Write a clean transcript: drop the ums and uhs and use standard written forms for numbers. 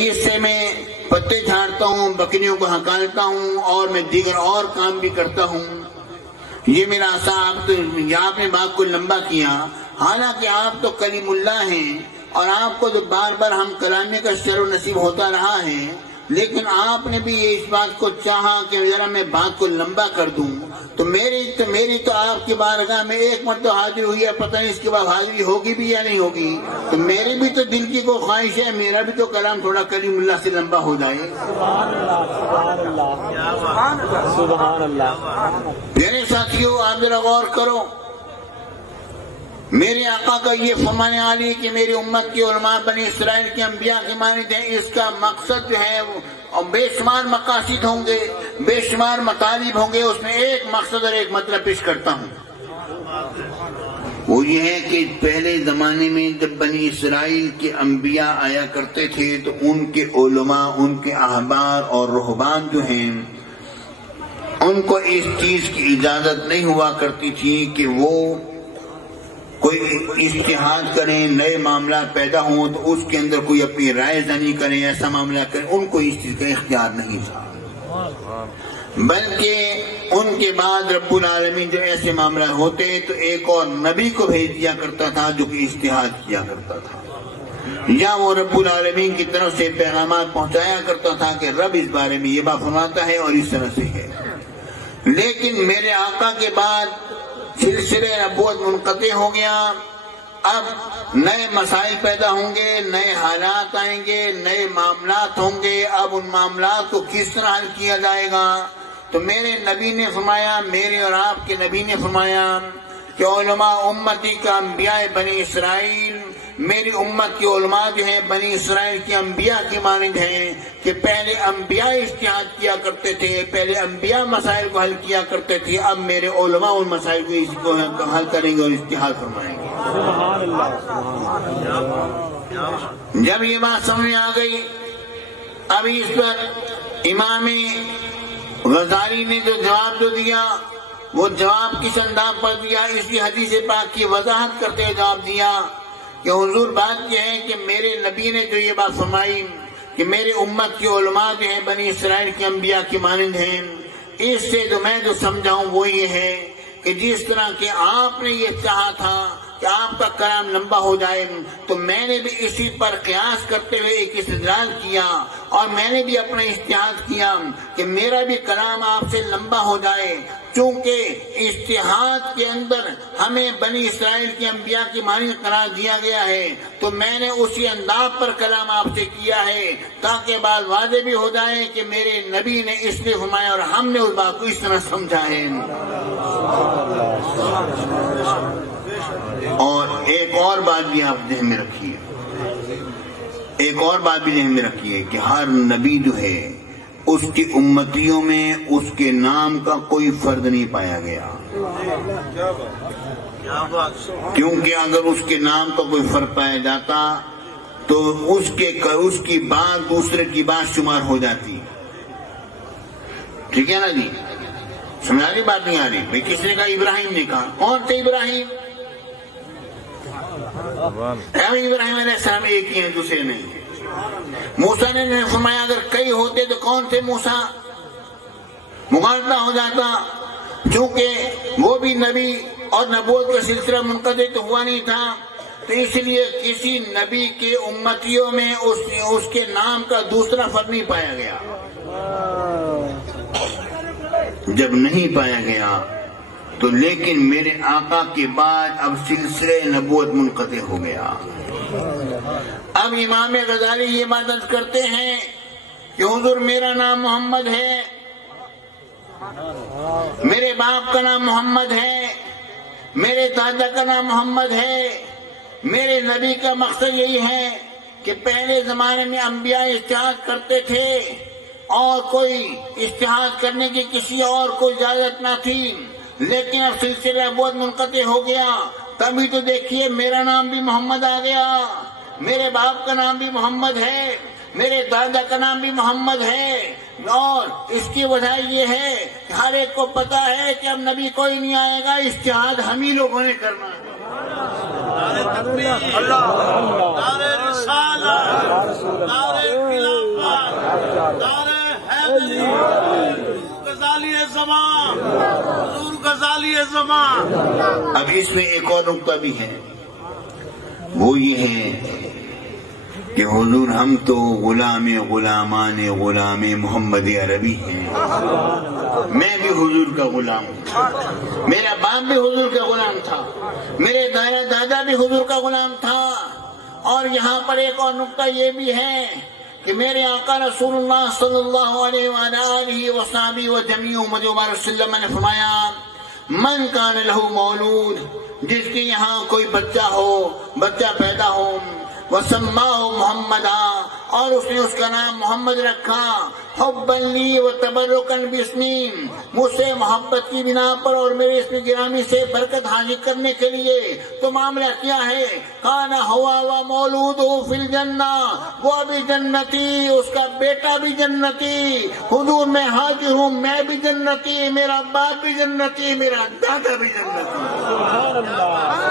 اس سے میں پتے جھاڑتا ہوں، بکریوں کو ہکالتا ہوں اور میں دیگر اور کام بھی کرتا ہوں۔ یہ میرا صاحب آپ نے بات کو لمبا کیا، حالانکہ آپ تو کلیم اللہ ہیں اور آپ کو تو بار بار ہم کلامی کا شرف نصیب ہوتا رہا ہے، لیکن آپ نے بھی اس بات کو چاہا کہ ذرا میں بات کو لمبا کر دوں، تو میری تو آپ کی بارگاہ میں ایک مرتبہ حاضری ہوئی ہے، پتہ نہیں اس کے بعد حاضری ہوگی بھی یا نہیں ہوگی، تو میری بھی تو دل کی کوئی خواہش ہے میرا بھی تو کلام تھوڑا کلیم اللہ سے لمبا ہو جائے۔ سبحان اللہ۔ میرے ساتھیوں، آپ ذرا غور کرو، میرے آقا کا یہ فرمان عالی کہ میری امت کی علماء بنی اسرائیل کے انبیاء کی مانند ہیں، اس کا مقصد جو ہے اور بے شمار مقاصد ہوں گے، بے شمار مطالب ہوں گے، اس میں ایک مقصد اور ایک مطلب پیش کرتا ہوں۔ وہ یہ ہے کہ پہلے زمانے میں جب بنی اسرائیل کے انبیاء آیا کرتے تھے تو ان کے علماء، ان کے احبار اور رہبان جو ہیں، ان کو اس چیز کی اجازت نہیں ہوا کرتی تھی کہ وہ کوئی اجتہاد کریں، نئے معاملات پیدا ہوں تو اس کے اندر کوئی اپنی رائے زنی کریں، ایسا معاملہ کریں، ان کو اس چیز کا اختیار نہیں تھا، بلکہ ان کے بعد رب العالمین جو ایسے معاملات ہوتے تو ایک اور نبی کو بھیج دیا کرتا تھا جو کہ اجتہاد کیا کرتا تھا، یا وہ رب العالمین کی طرف سے پیغامات پہنچایا کرتا تھا کہ رب اس بارے میں یہ بات فرماتا ہے اور اس طرح سے ہے۔ لیکن میرے آقا کے بعد سلسلے نبوت منقطع ہو گیا، اب نئے مسائل پیدا ہوں گے، نئے حالات آئیں گے، نئے معاملات ہوں گے، اب ان معاملات کو کس طرح حل کیا جائے گا؟ تو میرے نبی نے فرمایا، میرے اور آپ کے نبی نے فرمایا کہ علماء امتی کا انبیاء بنی اسرائیل، میری امت کے علماء جو ہیں بنی اسرائیل کے انبیاء کی مانند ہیں کہ پہلے انبیاء اجتہاد کیا کرتے تھے، پہلے انبیاء مسائل کو حل کیا کرتے تھے، اب میرے علماء ان مسائل کو حل کریں گے اور اجتہاد فرمائیں گے۔ جب یہ بات سمجھ آ گئی، اب اس پر امام غزالی نے جو جواب جو دیا وہ جواب کس انداز پر دیا، اسی حدیث پاک کی وضاحت کرتے جواب دیا کہ حضور بات یہ ہے کہ میرے نبی نے جو یہ بات فرمائی کہ میرے امت کی علماء جو ہیں بنی اسرائیل کے انبیاء کی مانند ہیں، اس سے جو میں جو سمجھا ہوں وہ یہ ہے کہ جس طرح کہ آپ نے یہ چاہا تھا کہ آپ کا کلام لمبا ہو جائے، تو میں نے بھی اسی پر قیاس کرتے ہوئے ایک استدلال کیا اور میں نے بھی اپنا اجتہاد کیا کہ میرا بھی کلام آپ سے لمبا ہو جائے، چونکہ اجتہاد کے اندر ہمیں بنی اسرائیل کے انبیاء کی مانند قرار دیا گیا ہے، تو میں نے اسی انداز پر کلام آپ سے کیا ہے تاکہ بات واضح بھی ہو جائے کہ میرے نبی نے اس لیے فرمایا اور ہم نے اس بات کو اس طرح سمجھا ہے۔ اور ایک اور بات بھی آپ ذہن میں رکھیے، ایک اور بات بھی ذہن میں رکھیے کہ ہر نبی جو ہے اس کی امتیوں میں اس کے نام کا کوئی فرد نہیں پایا گیا، کیونکہ اگر اس کے نام کا کوئی فرد پایا جاتا تو اس کی بات دوسرے کی بات شمار ہو جاتی، ٹھیک ہے نا جی؟ سمجھا بات نہیں آ رہی؟ بھائی کس نے کہا؟ ابراہیم نے کہا۔ کون تھے ابراہیم؟ ابراہیم علیہ السلام ایک ہی ہیں، دوسرے نہیں۔ موسیٰ نے فرمایا اگر کئی ہوتے تو کون تھے موسیٰ؟ مغالطہ ہو جاتا، چونکہ وہ بھی نبی اور نبوت کا سلسلہ منقطع تو ہوا نہیں تھا، تو اس لیے کسی نبی کے امتیوں میں اس کے نام کا دوسرا فرد نہیں پایا گیا۔ جب نہیں پایا گیا تو لیکن میرے آقا کے بعد اب سلسلے نبوت منقطع ہو گیا۔ اب امام غزالی یہ بات کرتے ہیں کہ حضور میرا نام محمد ہے، میرے باپ کا نام محمد ہے، میرے دادا کا نام محمد ہے، میرے نبی کا مقصد یہی ہے کہ پہلے زمانے میں انبیاء اجتہاد کرتے تھے اور کوئی اجتہاد کرنے کی کسی اور کو اجازت نہ تھی، لیکن اب سلسلہ نبوت منقطع ہو گیا، تبھی تو دیکھیے میرا نام بھی محمد آ گیا، میرے باپ کا نام بھی محمد ہے، میرے دادا کا نام بھی محمد ہے، اور اس کی وجہ یہ ہے کہ ہر ایک کو پتا ہے کہ اب نبی کوئی نہیں آئے گا، اجتہاد ہم ہی لوگوں نے کرنا ہے۔ نعرہ تکبیر، نعرہ رسالت، نعرہ خلافت۔ غزالی زمان، حضور غزالی زمان۔ اب اس میں ایک اور نقطہ بھی ہے، وہ یہ ہے کہ حضور ہم تو غلامان غلام محمد عربی ہیں، میں بھی حضور کا غلام ہوں، میرا باپ بھی حضور کا غلام تھا، میرے دادا بھی حضور کا غلام تھا۔ اور یہاں پر ایک اور نقطہ یہ بھی ہے کہ میرے آقا رسول اللہ صلی اللہ علیہ وآلہ وصحبہ وجمیع امت مبارک وسلم نے فرمایا، من کان لہ مولود، جس کے یہاں کوئی بچہ پیدا ہو، وسماہ محمدا، اور اس نے اس کا نام محمد رکھا، حبا لی و تبرکا باسمی، مجھ سے محبت کی بنا پر اور میرے اسم گرامی سے برکت حاصل کرنے کے لیے، تو معاملہ کیا ہے؟ کان ہوا و مولود فی الجنہ، وہ بھی جنتی، اس کا بیٹا بھی جنتی۔ حضور میں حاضر ہوں، میں بھی جنتی، میرا باپ بھی جنتی، میرا دادا بھی جنتی۔ سبحان اللہ۔